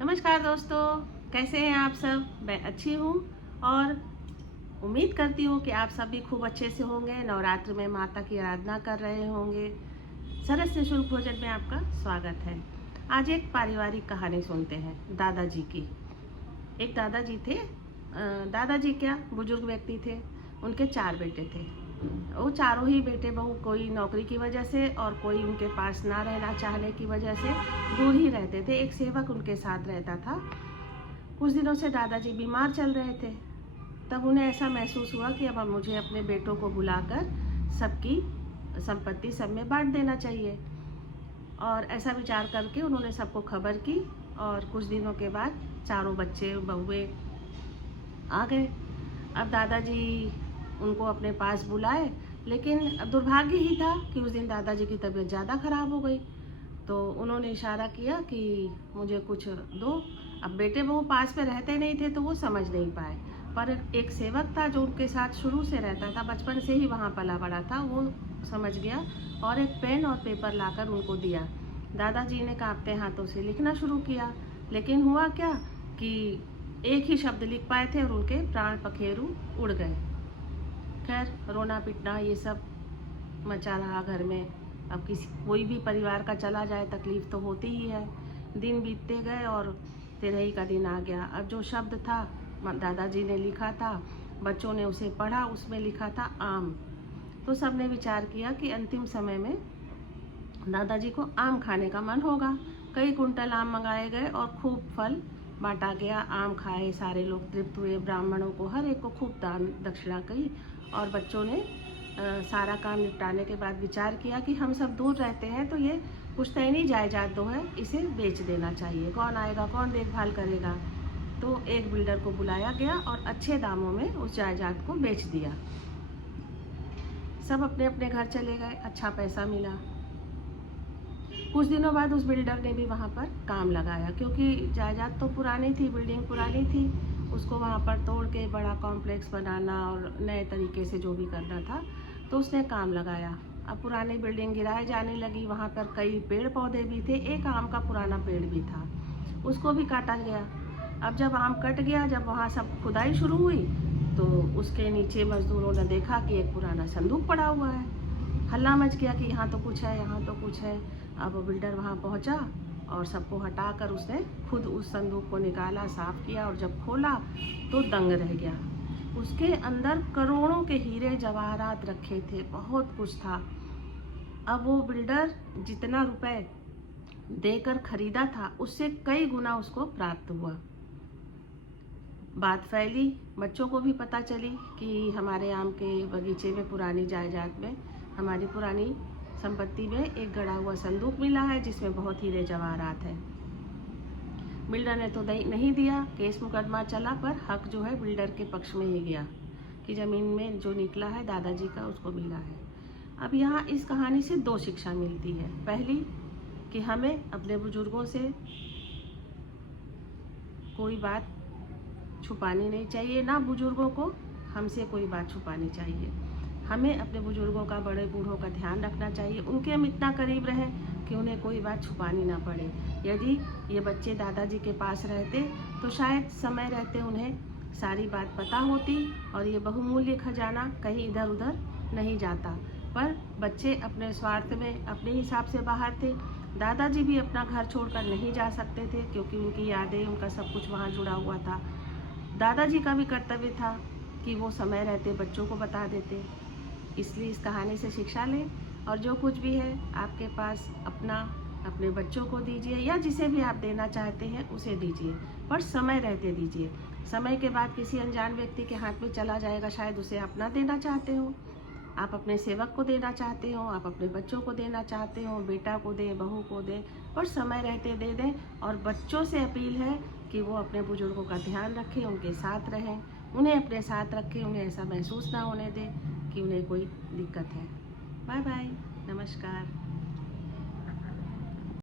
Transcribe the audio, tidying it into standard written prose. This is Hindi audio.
नमस्कार दोस्तों, कैसे हैं आप सब। मैं अच्छी हूँ और उम्मीद करती हूँ कि आप सब भी खूब अच्छे से होंगे। नवरात्र में माता की आराधना कर रहे होंगे। सरस निःशुल्क भोजन में आपका स्वागत है। आज एक पारिवारिक कहानी सुनते हैं दादाजी की। एक दादाजी थे। दादाजी क्या, बुजुर्ग व्यक्ति थे। उनके 4 बेटे थे। वो चारों ही बेटे बहू कोई नौकरी की वजह से और कोई उनके पास ना रहना चाहने की वजह से दूर ही रहते थे। एक सेवक उनके साथ रहता था। कुछ दिनों से दादाजी बीमार चल रहे थे। तब उन्हें ऐसा महसूस हुआ कि अब मुझे अपने बेटों को बुलाकर सबकी संपत्ति सब में बांट देना चाहिए। और ऐसा विचार करके उन्होंने सबको खबर की और कुछ दिनों के बाद चारों बच्चे बहुए आ गए। अब दादाजी उनको अपने पास बुलाए, लेकिन दुर्भाग्य ही था कि उस दिन दादाजी की तबीयत ज़्यादा ख़राब हो गई। तो उन्होंने इशारा किया कि मुझे कुछ दो। अब बेटे बहू पास में रहते नहीं थे तो वो समझ नहीं पाए, पर एक सेवक था जो उनके साथ शुरू से रहता था, बचपन से ही वहाँ पला बड़ा था, वो समझ गया और एक पेन और पेपर लाकर उनको दिया। दादाजी ने कांपते हाथों से लिखना शुरू किया, लेकिन हुआ क्या कि एक ही शब्द लिख पाए थे और उनके प्राण पखेरु उड़ गए। खैर, रोना पिटना ये सब मचा रहा घर में। अब कोई भी परिवार का चला जाए तकलीफ तो होती ही है। दिन बीतते गए और 13 का दिन आ गया। अब जो शब्द था दादाजी ने लिखा था, बच्चों ने उसे पढ़ा, उसमें लिखा था आम। तो सबने विचार किया कि अंतिम समय में दादाजी को आम खाने का मन होगा। कई कुंटल आम मंगाए गए और खूब फल बांटा गया। आम खाए सारे लोग, तृप्त हुए। ब्राह्मणों को हर एक को खूब दान दक्षिणा की और बच्चों ने सारा काम निपटाने के बाद विचार किया कि हम सब दूर रहते हैं तो ये पुश्तैनी जायदाद दो है, इसे बेच देना चाहिए। कौन आएगा, कौन देखभाल करेगा। तो एक बिल्डर को बुलाया गया और अच्छे दामों में उस जायदाद को बेच दिया। सब अपने अपने घर चले गए, अच्छा पैसा मिला। कुछ दिनों बाद उस बिल्डर ने भी वहाँ पर काम लगाया, क्योंकि जायदाद तो पुरानी थी, बिल्डिंग पुरानी थी, उसको वहाँ पर तोड़ के बड़ा कॉम्प्लेक्स बनाना और नए तरीके से जो भी करना था, तो उसने काम लगाया। अब पुरानी बिल्डिंग गिराए जाने लगी। वहाँ पर कई पेड़ पौधे भी थे, एक आम का पुराना पेड़ भी था, उसको भी काटा गया। अब जब आम कट गया, जब वहाँ सब खुदाई शुरू हुई तो उसके नीचे मजदूरों ने देखा कि एक पुराना संदूक पड़ा हुआ है। हल्ला मच गया कि यहाँ तो कुछ है, यहाँ तो कुछ है। अब बिल्डर वहाँ पहुँचा और सबको हटाकर उसने खुद उस संदूक को निकाला, साफ़ किया और जब खोला तो दंग रह गया। उसके अंदर करोड़ों के हीरे जवाहरात रखे थे, बहुत कुछ था। अब वो बिल्डर जितना रुपए देकर खरीदा था उससे कई गुना उसको प्राप्त हुआ। बात फैली, बच्चों को भी पता चली कि हमारे आम के बगीचे में, पुरानी जायदाद में, हमारी पुरानी संपत्ति में एक गड़ा हुआ संदूक मिला है जिसमें बहुत हीरे जवाहरात हैं। बिल्डर ने तो नहीं दिया, केस मुकदमा चला, पर हक जो है बिल्डर के पक्ष में ही गया कि ज़मीन में जो निकला है दादाजी का उसको मिला है। अब यहाँ इस कहानी से 2 शिक्षा मिलती है। पहली कि हमें अपने बुजुर्गों से कोई बात छुपानी नहीं चाहिए, ना बुजुर्गों को हमसे कोई बात छुपानी चाहिए। हमें अपने बुजुर्गों का, बड़े बूढ़ों का ध्यान रखना चाहिए, उनके हम इतना करीब रहें कि उन्हें कोई बात छुपानी ना पड़े। यदि ये बच्चे दादाजी के पास रहते तो शायद समय रहते उन्हें सारी बात पता होती और ये बहुमूल्य खजाना कहीं इधर उधर नहीं जाता। पर बच्चे अपने स्वार्थ में, अपने हिसाब से बाहर थे। दादाजी भी अपना घर छोड़कर नहीं जा सकते थे क्योंकि उनकी यादें, उनका सब कुछ वहाँ जुड़ा हुआ था। दादाजी का भी कर्तव्य था कि वो समय रहते बच्चों को बता देते। इसलिए इस कहानी से शिक्षा लें और जो कुछ भी है आपके पास अपना, अपने बच्चों को दीजिए या जिसे भी आप देना चाहते हैं उसे दीजिए, पर समय रहते दीजिए। समय के बाद किसी अनजान व्यक्ति के हाथ में चला जाएगा, शायद उसे आप ना देना चाहते हो, आप अपने सेवक को देना चाहते हो, आप अपने बच्चों को देना चाहते हो, बेटा को दें, बहू को दें, पर समय रहते दे दें। और बच्चों से अपील है कि वो अपने बुजुर्गों का ध्यान रखें, उनके साथ रहें, उन्हें अपने साथ रखें, उन्हें ऐसा महसूस ना होने दें कि उन्हें कोई दिक्कत है। बाय बाय, नमस्कार।